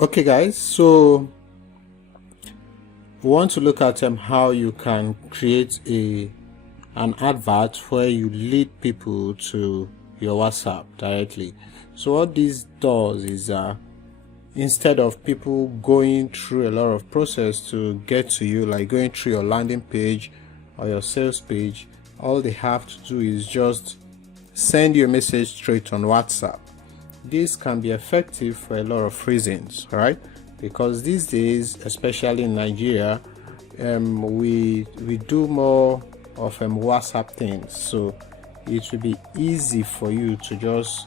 Okay guys, so we want to look at how you can create an advert where you lead people to your WhatsApp directly. So what this does is instead of people going through a lot of process to get to you, like going through your landing page or your sales page, all they have to do is just send you a message straight on WhatsApp. This can be effective for a lot of reasons, right? Because these days, especially in Nigeria, we do more of WhatsApp things, so it will be easy for you to just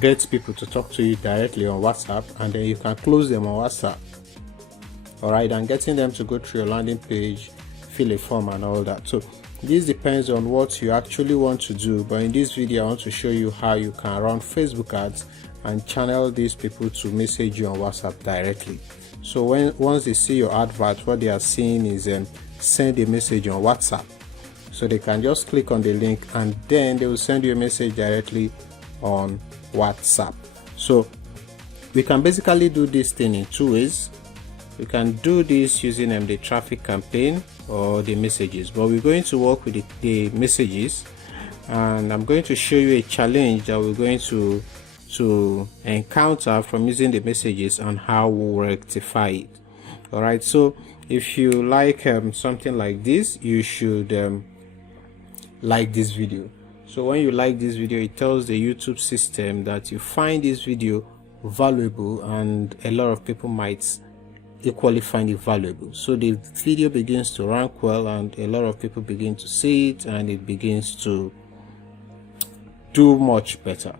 get people to talk to you directly on WhatsApp, and then you can close them on WhatsApp. All right, and getting them to go through your landing page, fill a form and all that. So this depends on what you actually want to do, but in this video I want to show you how you can run Facebook ads and channel these people to message you on WhatsApp directly. So once they see your advert, what they are seeing is send a message on WhatsApp. So they can just click on the link and then they will send you a message directly on WhatsApp. So we can basically do this thing in two ways. We can do this using the traffic campaign or the messages, but we're going to work with the messages, and I'm going to show you a challenge that we're going to encounter from using the messages and how we'll rectify it. All right, so if you like something like this, you should like this video. So when you like this video, it tells the YouTube system that you find this video valuable and a lot of people might equally find it valuable. So the video begins to rank well and a lot of people begin to see it, and it begins to do much better.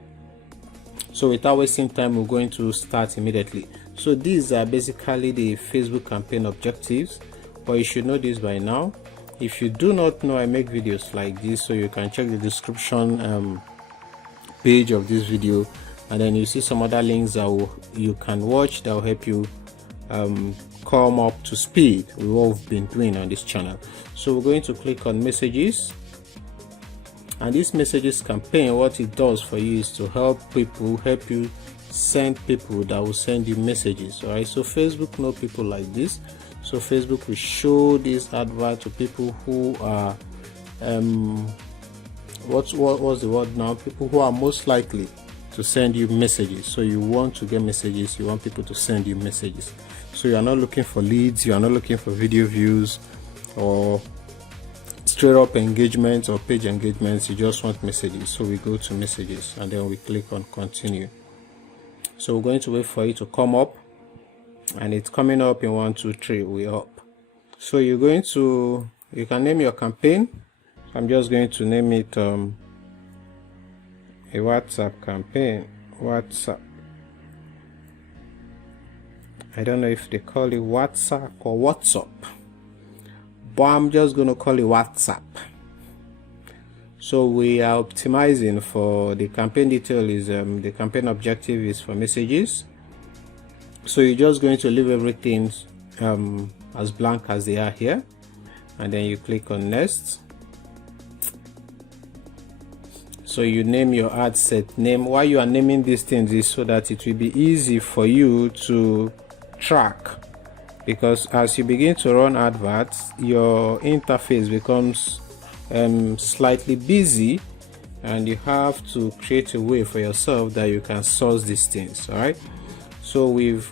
So without wasting time, we're going to start immediately. So these are basically the Facebook campaign objectives, but you should know this by now. If you do not know, I make videos like this, so you can check the description page of this video, and then you see some other links that you can watch that will help you come up to speed with what we've been doing on this channel. So we're going to click on messages, and this messages campaign, what it does for you is to help you send people that will send you messages. All right, so Facebook know people like this, so Facebook will show this advert to people who are what's the word now, people who are most likely to send you messages. So you want to get messages, you want people to send you messages. So you are not looking for leads, you are not looking for video views or straight up engagements or page engagements, you just want messages. So we go to messages and then we click on continue. So we're going to wait for it to come up, and it's coming up in 1 2 3, we're up. So you can name your campaign. I'm just going to name it a WhatsApp campaign. WhatsApp, I don't know if they call it WhatsApp or WhatsApp, but I'm just going to call it WhatsApp. So we are optimizing for the campaign detail is the campaign objective is for messages. So you're just going to leave everything as blank as they are here, and then you click on next. So you name your ad set name. Why you are naming these things is so that it will be easy for you to track, because as you begin to run adverts, your interface becomes slightly busy, and you have to create a way for yourself that you can source these things. All right, so we've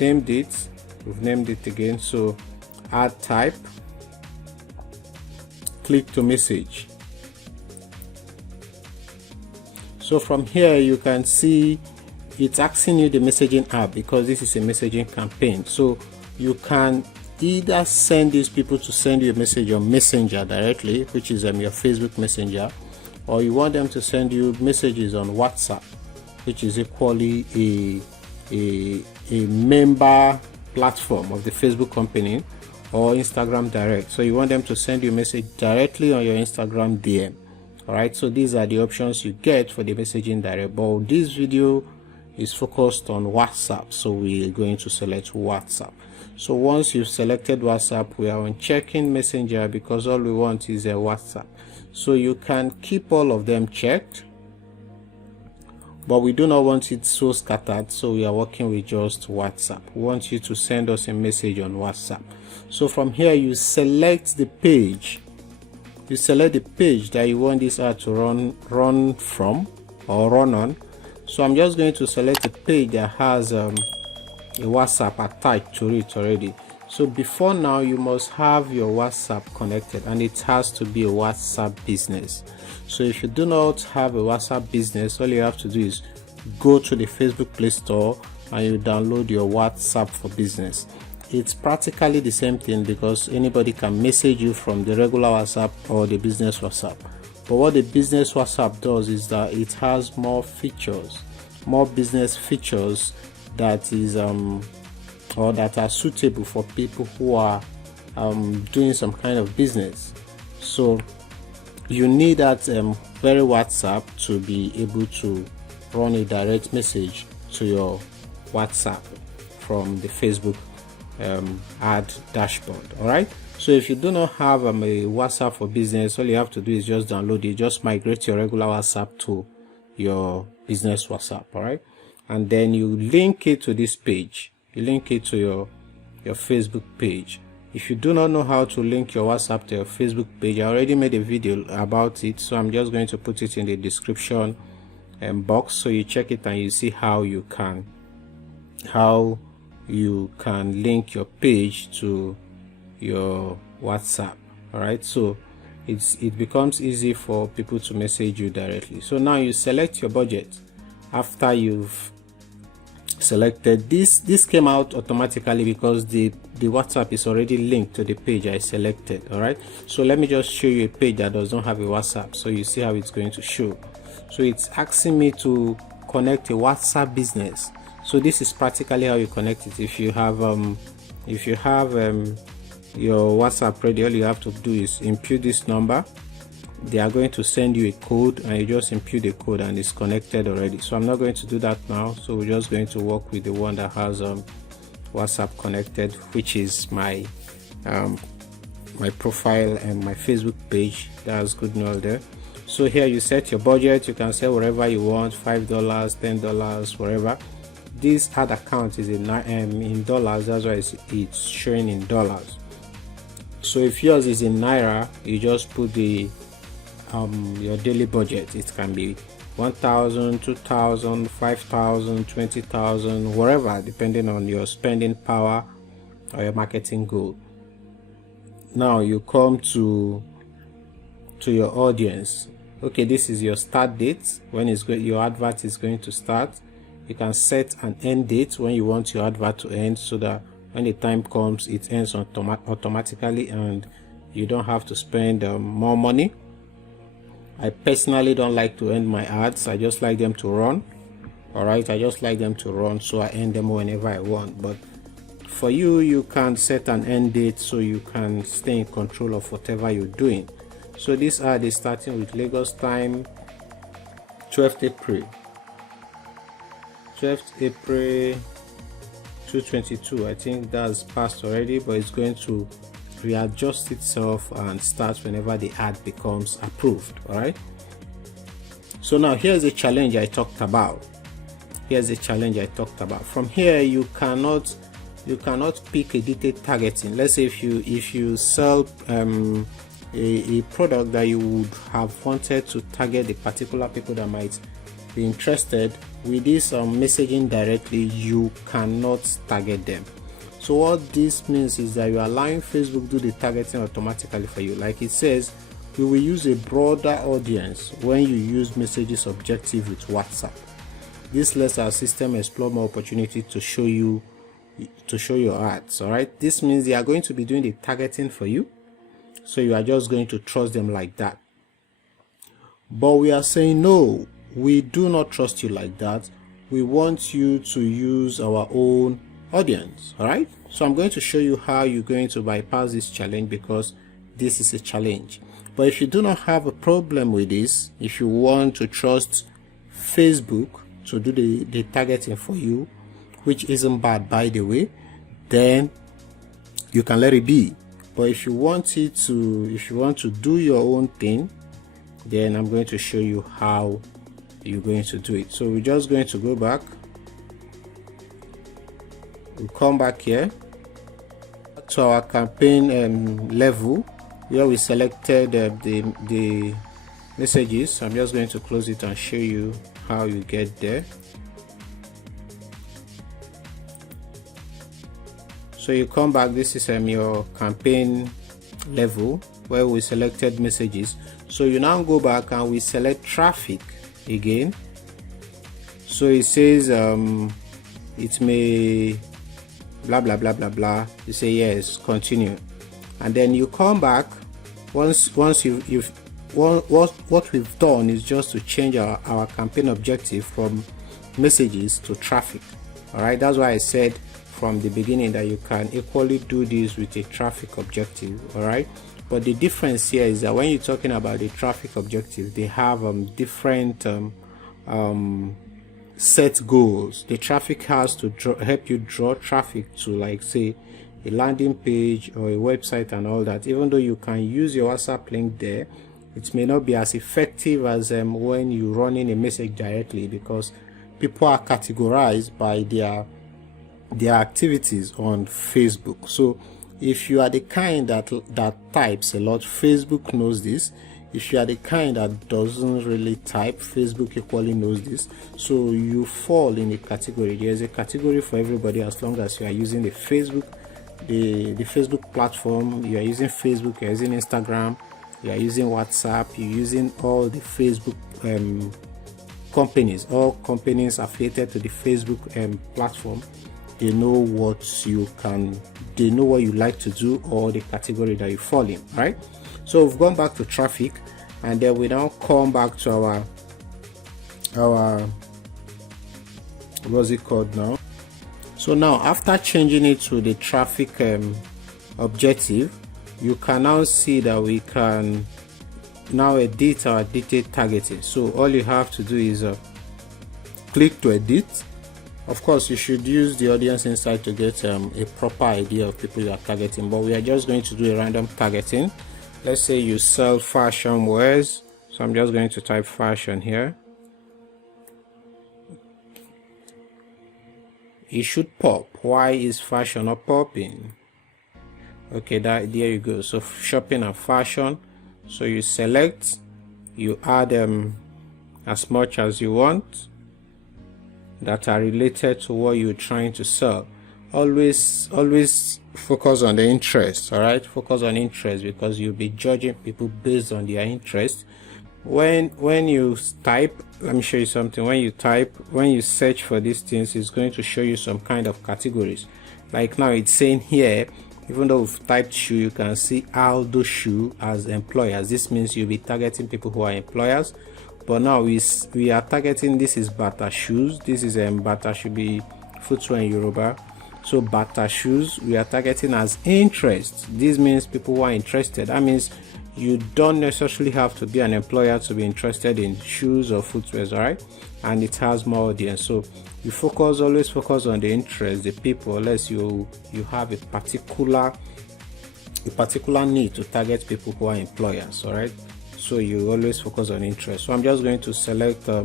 named it again. So ad type, click to message. So from here you can see it's asking you the messaging app, because this is a messaging campaign. So you can either send these people to send you a message on Messenger directly, which is your Facebook Messenger, or you want them to send you messages on WhatsApp, which is equally a member platform of the Facebook company, or Instagram Direct. So you want them to send you a message directly on your Instagram DM. All right, so these are the options you get for the messaging direct, but this video is focused on WhatsApp, so we're going to select WhatsApp. So once you've selected WhatsApp, we are on checking Messenger, because all we want is a WhatsApp. So you can keep all of them checked, but we do not want it so scattered, so we are working with just WhatsApp. We want you to send us a message on WhatsApp. So from here, you select the page. You select the page that you want this ad to run from or run on. So I'm just going to select a page that has a WhatsApp attached to it already. So before now, you must have your WhatsApp connected, and it has to be a WhatsApp business. So if you do not have a WhatsApp business, all you have to do is go to the Facebook Play Store and you download your WhatsApp for Business. It's practically the same thing, because anybody can message you from the regular WhatsApp or the business WhatsApp. But what the business WhatsApp does is that it has more features, more business features that is or that are suitable for people who are doing some kind of business. So you need that very WhatsApp to be able to run a direct message to your WhatsApp from the Facebook ad dashboard. All right. So if you do not have a WhatsApp for Business, all you have to do is just download it. Just migrate your regular WhatsApp to your business WhatsApp. All right, and then you link it to this page. You link it to your Facebook page. If you do not know how to link your WhatsApp to your Facebook page, I already made a video about it, so I'm just going to put it in the description box, so you check it and you see how you can link your page to your WhatsApp. All right, so it becomes easy for people to message you directly. So now you select your budget. After you've selected this came out automatically because the WhatsApp is already linked to the page I selected. All right, so let me just show you a page that does not have a WhatsApp, so you see how it's going to show. So it's asking me to connect a WhatsApp business. So this is practically how you connect it. If you have your WhatsApp ready, all you have to do is input this number. They are going to send you a code, and you just input the code and it's connected already. So I'm not going to do that now, so we're just going to work with the one that has WhatsApp connected, which is my profile and my Facebook page. That's good enough there. So here you set your budget. You can set whatever you want, $5, $10, whatever. This ad account is in dollars, that's why it's showing in dollars. So if yours is in naira, you just put the your daily budget. It can be 1,000, 2,000, 5,000, 20,000, whatever, depending on your spending power or your marketing goal. Now you come to your audience. Okay, this is your start date, when your advert is going to start. You can set an end date when you want your advert to end, so that when the time comes, it ends automatically and you don't have to spend more money. I personally don't like to end my ads. I just like them to run. All right, I just like them to run, so I end them whenever I want. But for you, you can set an end date so you can stay in control of whatever you're doing. So this ad is starting with Lagos time, 12th April 2022. I think that's passed already, but it's going to readjust itself and start whenever the ad becomes approved. All right, so now here's a challenge I talked about. From here, you cannot pick a detailed targeting. Let's say if you sell a product that you would have wanted to target the particular people that might be interested with this messaging directly, you cannot target them. So what this means is that you're allowing Facebook to do the targeting automatically for you. Like it says, we will use a broader audience when you use messages objective with WhatsApp. This lets our system explore more opportunity to show your ads. All right, this means they are going to be doing the targeting for you, so you are just going to trust them like that. But we are saying, no, we do not trust you like that. We want you to use our own audience. All right, so I'm going to show you how you're going to bypass this challenge, because this is a challenge. But if you do not have a problem with this, if you want to trust Facebook to do the targeting for you, which isn't bad by the way, then you can let it be. But if you want to do your own thing, then I'm going to show you how you're going to do it. So we're just going to go back. We come back here to our campaign level where we selected the messages. I'm just going to close it and show you how you get there. So you come back, this is your campaign level where we selected messages. So you now go back and we select traffic again. So it says it may blah blah blah blah blah. You say yes, continue, and then you come back. Once you've what we've done is just to change our campaign objective from messages to traffic. All right, that's why I said from the beginning that you can equally do this with a traffic objective. All right, but the difference here is that when you're talking about the traffic objective, they have different set goals. The traffic has to help you draw traffic to, like, say, a landing page or a website and all that. Even though you can use your WhatsApp link there, it may not be as effective as when you're running a message directly, because people are categorized by their activities on Facebook. So if you are the kind that types a lot, Facebook knows this. If you are the kind that doesn't really type, Facebook equally knows this. So you fall in a category. There's a category for everybody as long as you are using the Facebook platform. You are using Facebook, you are using Instagram, you are using WhatsApp, you're using all the Facebook companies, all companies affiliated to the Facebook platform. They know what you like to do, or the category that you fall in, right? So we've gone back to traffic, and then we now come back to our what's it called now? So now, after changing it to the traffic objective, you can now see that we can now edit our detailed targeting. So all you have to do is click to edit. Of course, you should use the audience insight to get a proper idea of people you are targeting, but we are just going to do a random targeting. Let's say you sell fashion wares, so I'm just going to type fashion here. It should pop. Why is fashion not popping? Okay, there you go. So shopping and fashion. So you select, you add as much as you want that are related to what you're trying to sell. Always focus on the interest. All right, focus on interest, because you'll be judging people based on their interest. When you type, let me show you something. When you search for these things, it's going to show you some kind of categories. Like now it's saying here, even though we've typed shoe, you can see Aldo shoe as employers. This means you'll be targeting people who are employers. But now we are targeting, this is Bata shoes. This is Bata should be footwear in Yoruba. So Bata shoes, we are targeting as interest. This means people who are interested. That means you don't necessarily have to be an employer to be interested in shoes or footwear, all right? And it has more audience. So you always focus on the interest, the people, unless you have a particular need to target people who are employers, all right? So you always focus on interest. So I'm just going to select a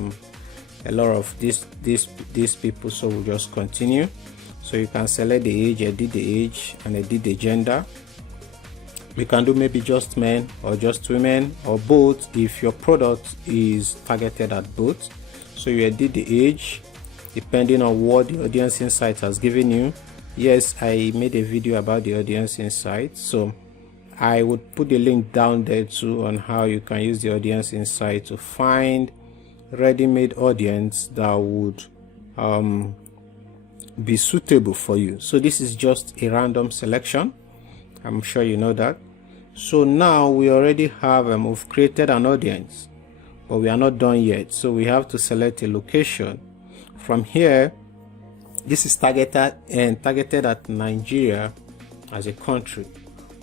lot of these people. So we'll just continue. So you can select the age, edit the age, and edit the gender. You can do maybe just men or just women or both if your product is targeted at both. So you edit the age depending on what the audience insight has given you. Yes, I made a video about the audience insight, so I would put the link down there too on how you can use the audience insight to find ready-made audience that would be suitable for you. So this is just a random selection. I'm sure you know that. So now we already have we've created an audience, but we are not done yet. So we have to select a location. From here, this is targeted at Nigeria as a country,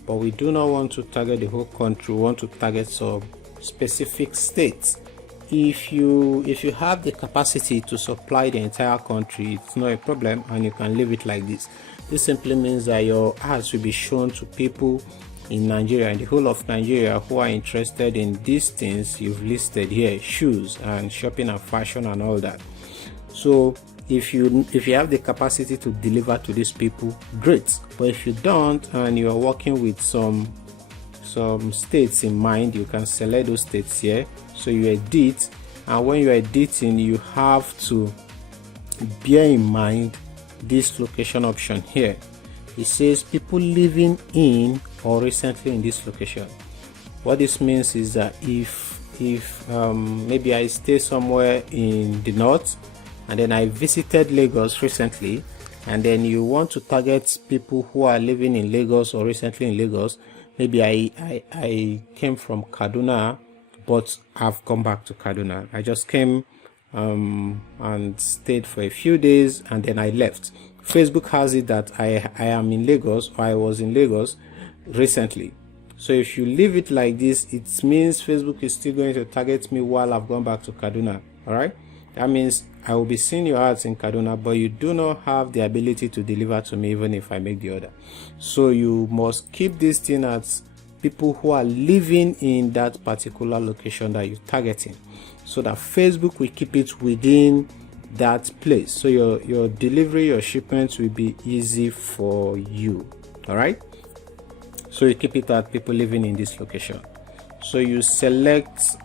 but we do not want to target the whole country. We want to target some specific states. If you have the capacity to supply the entire country, it's not a problem, and you can leave it like this. This simply means that your ads will be shown to people in Nigeria, in the whole of Nigeria, who are interested in these things you've listed here, shoes and shopping and fashion and all that. So if you have the capacity to deliver to these people, great. But if you don't, and you are working with some states in mind, you can select those states here. So you edit, and when you're editing, you have to bear in mind this location option here. It says people living in or recently in this location. What this means is that if maybe I stay somewhere in the north and then I visited Lagos recently, and then you want to target people who are living in Lagos or recently in Lagos. Maybe I came from Kaduna, but I've come back to Kaduna. I just came and stayed for a few days and then I left. Facebook has it that I am in Lagos, or I was in Lagos recently. So if you leave it like this, it means Facebook is still going to target me while I've gone back to Kaduna. All right, that means I will be seeing your ads in Kaduna, but you do not have the ability to deliver to me even if I make the order. So you must keep this thing as people who are living in that particular location that you're targeting, so that Facebook will keep it within that place. So your delivery, your shipments will be easy for you. All right. So you keep it at people living in this location. So you select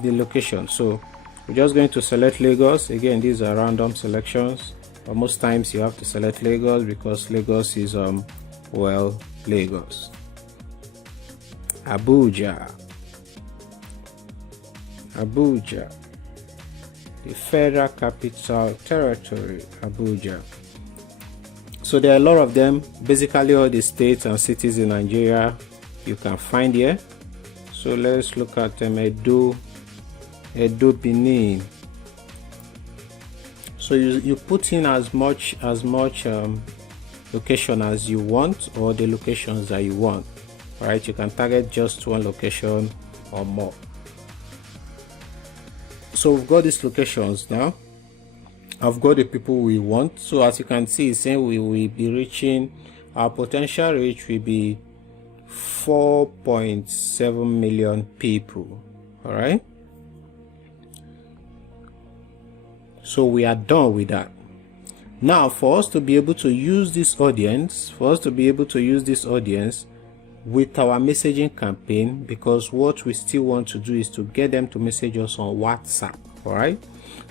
the location. So we're just going to select Lagos. Again, these are random selections, but most times you have to select Lagos because Lagos is Lagos. Abuja, the Federal Capital Territory, Abuja. So there are a lot of them. Basically all the states and cities in Nigeria you can find here. So let's look at them. Edo, Benin. So you put in as much location as you want, or the locations that you want. All right, you can target just one location or more. So we've got these locations now. I've got the people we want. So as you can see, it's saying we will be reaching, our potential reach will be 4.7 million people. All right. So we are done with that. Now, for us to be able to use this audience, with our messaging campaign, because what we still want to do is to get them to message us on WhatsApp. All right.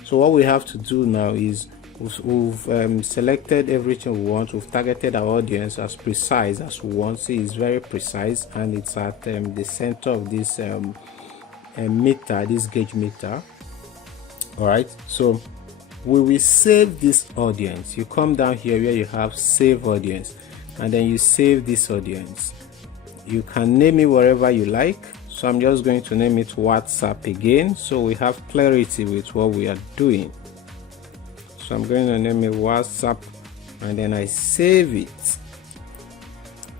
So what we have to do now is we've selected everything we want. We've targeted our audience as precise as we want. See, it's very precise, and it's at the center of this meter, this gauge meter. All right. So we will save this audience. You come down here where you have save audience, and then you save this audience. You can name it wherever you like. So I'm just going to name it WhatsApp again, so we have clarity with what we are doing. So I'm going to name it WhatsApp, and then I save it.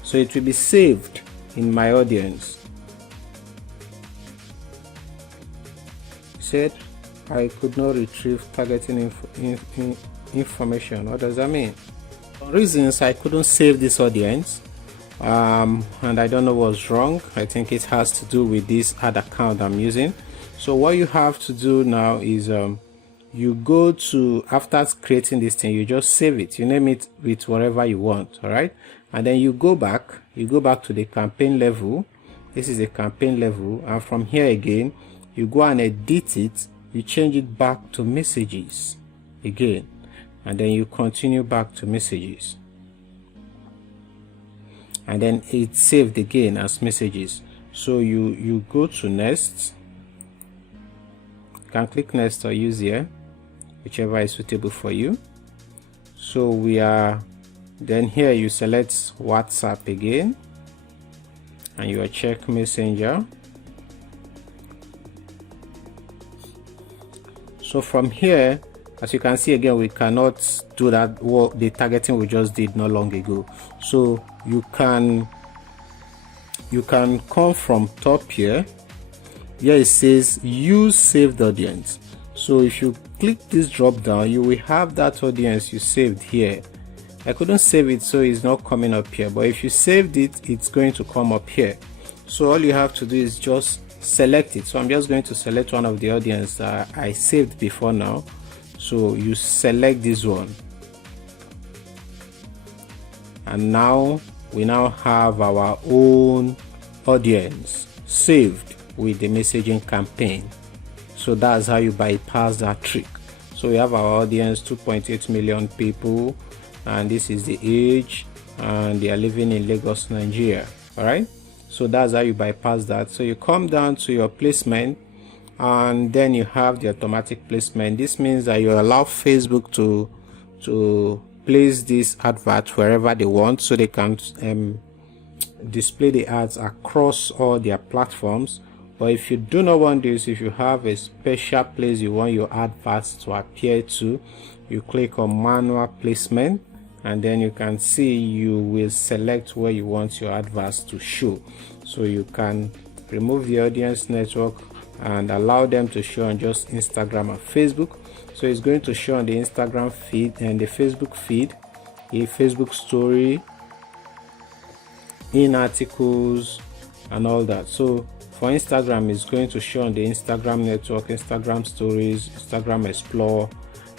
So it will be saved in my audience. It said I could not retrieve targeting information. What does that mean? For reasons I couldn't save this audience. And I don't know what's wrong. I think it has to do with this ad account I'm using. So what you have to do now is you go to, after creating this thing, you just save it, you name it with whatever you want. All right, and then you go back to the campaign level. This is a campaign level, and from here again you go and edit it, you change it back to messages again, and then you continue back to messages, and then it's saved again as messages. So you go to next. You can click next or use here, whichever is suitable for you. So we are then here, you select WhatsApp again, and you check Messenger. So from here, as you can see again, we cannot do that, what the targeting we just did not long ago. So you can come from top here. Here it says use saved audience. So if you click this drop down, you will have that audience you saved here. I couldn't save it, so it's not coming up here, but if you saved it, it's going to come up here. So all you have to do is just select it. So I'm just going to select one of the audience that I saved before now. So you select this one, and now we now have our own audience saved with the messaging campaign. So that's how you bypass that trick. So we have our audience, 2.8 million people, and this is the age, and they are living in Lagos, Nigeria. All right, so that's how you bypass that. So you come down to your placement, and then you have the automatic placement. This means that you allow Facebook to place this advert wherever they want, so they can display the ads across all their platforms. But if you do not want this, if you have a special place you want your adverts to appear to, you click on manual placement, and then you can see you will select where you want your adverts to show. So you can remove the audience network and allow them to show on just Instagram and Facebook. So it's going to show on the Instagram feed and the Facebook feed, a Facebook story, in articles, and all that. So for Instagram, it's going to show on the Instagram network, Instagram stories, Instagram Explore,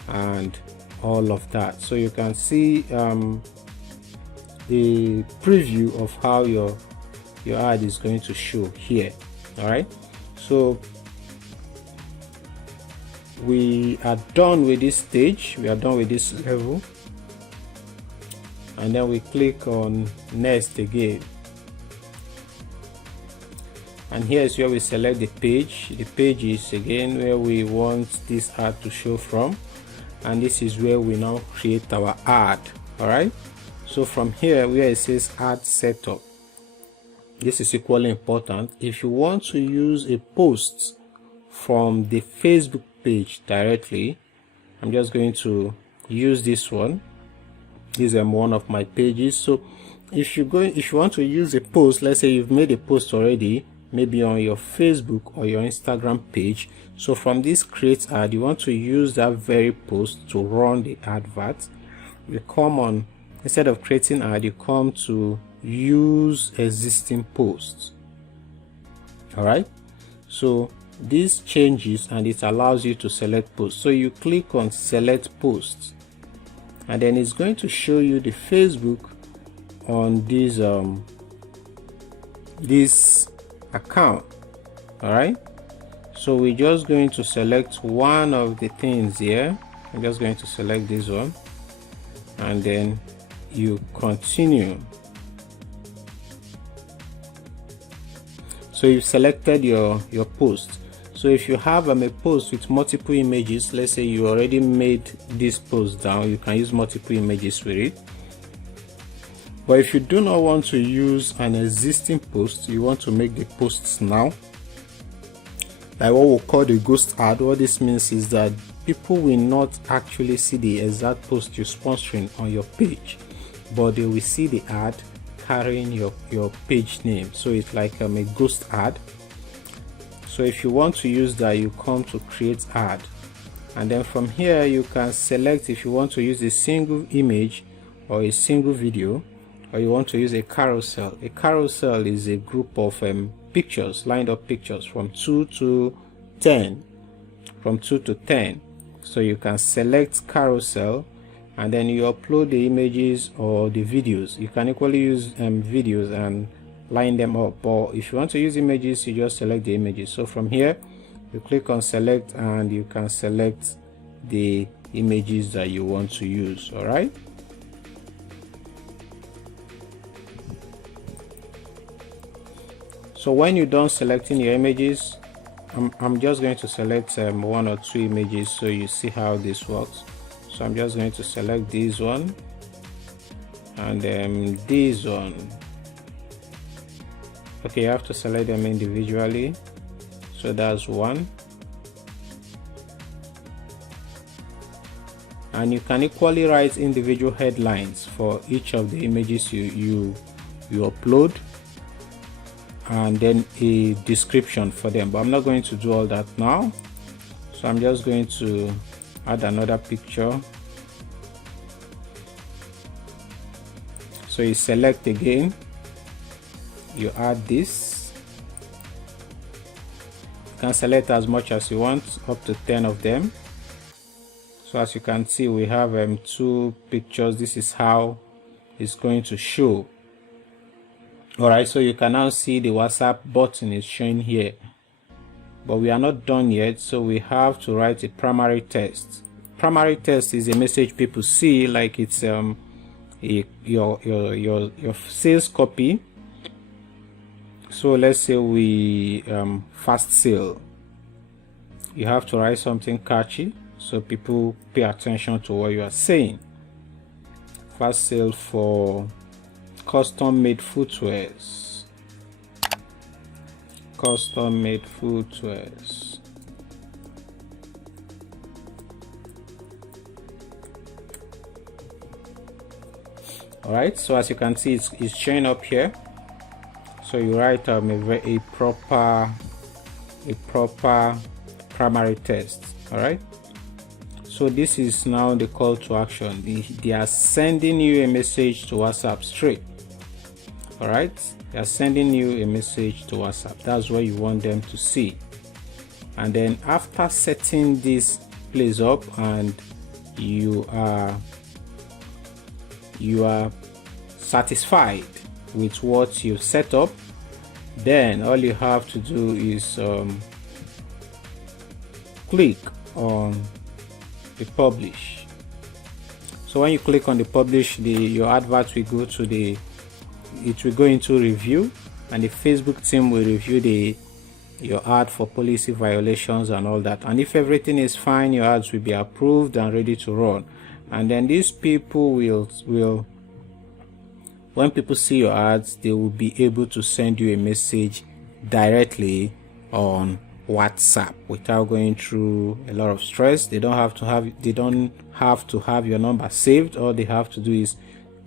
and all of that. So you can see the preview of how your ad is going to show here. All right, so we are done with this stage, we are done with this level, and then we click on next again, and here is where we select the page. The page is again where we want this ad to show from, and this is where we now create our ad. All right, so from here where it says ad setup, this is equally important. If you want to use a post from the Facebook page directly, I'm just going to use this one. This is one of my pages. So if you want to use a post, let's say you've made a post already, maybe on your Facebook or your Instagram page, so from this create ad, you want to use that very post to run the advert. You come on, instead of creating ad, you come to use existing posts. All right, so this changes and it allows you to select posts. So you click on select posts, and then it's going to show you the Facebook on this account. All right, so we're just going to select one of the things here. I'm just going to select this one, and then you continue. So you've selected your post. So if you have a post with multiple images, let's say you already made this post down, you can use multiple images with it. But if you do not want to use an existing post, you want to make the posts now, like what we call the ghost ad. What this means is that people will not actually see the exact post you're sponsoring on your page, but they will see the ad carrying your page name. So it's like a ghost ad. So if you want to use that, you come to create ad, and then from here you can select if you want to use a single image or a single video, or you want to use a carousel. A carousel is a group of pictures, lined up pictures from 2 to 10. So you can select carousel, and then you upload the images or the videos. You can equally use videos and line them up, or if you want to use images, you just select the images. So from here you click on select, and you can select the images that you want to use. All right, so when you're done selecting your images, I'm just going to select 1 or 2 images so you see how this works. So I'm just going to select this one and this one. Okay, you have to select them individually. So that's one, and you can equally write individual headlines for each of the images you upload, and then a description for them. But I'm not going to do all that now, so I'm just going to add another picture. So you select again, you add this, can select as much as you want, up to 10 of them. So as you can see, we have 2 pictures. This is how it's going to show. Alright, so you can now see the WhatsApp button is showing here, but we are not done yet, so we have to write a primary text. Primary text is a message people see, like it's your sales copy. So let's say we fast sale. You have to write something catchy so people pay attention to what you are saying. Fast sale for custom made footwears. Custom made footwears. Alright, so as you can see, it's showing up here. So you write a proper primary text. Alright, so this is now the call to action. They are sending you a message to WhatsApp straight. Alright, they are sending you a message to WhatsApp. That's what you want them to see. And then after setting this place up and you are satisfied with what you've set up, then all you have to do is click on the publish. So when you click on the publish, your advert will go to it will go into review, and the Facebook team will review your ad for policy violations and all that. And if everything is fine, your ads will be approved and ready to run. And then these people will when people see your ads, they will be able to send you a message directly on WhatsApp without going through a lot of stress. They don't have to have your number saved. All they have to do is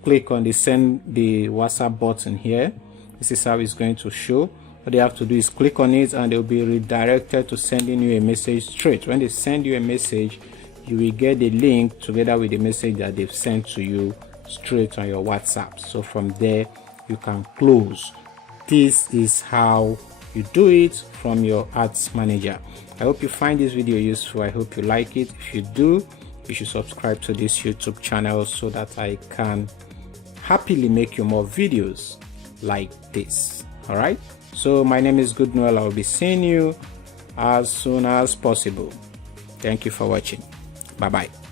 click on the send the WhatsApp button here. This is how it's going to show. What they have to do is click on it, and they'll be redirected to sending you a message straight. When they send you a message, you will get the link together with the message that they've sent to you straight on your WhatsApp. So from there you can close. This is how you do it from your ads manager. I hope you find this video useful. I hope you like it. If you do, you should subscribe to this YouTube channel so that I can happily make you more videos like this. All right, so my name is Good Noel. I'll be seeing you as soon as possible. Thank you for watching. Bye bye.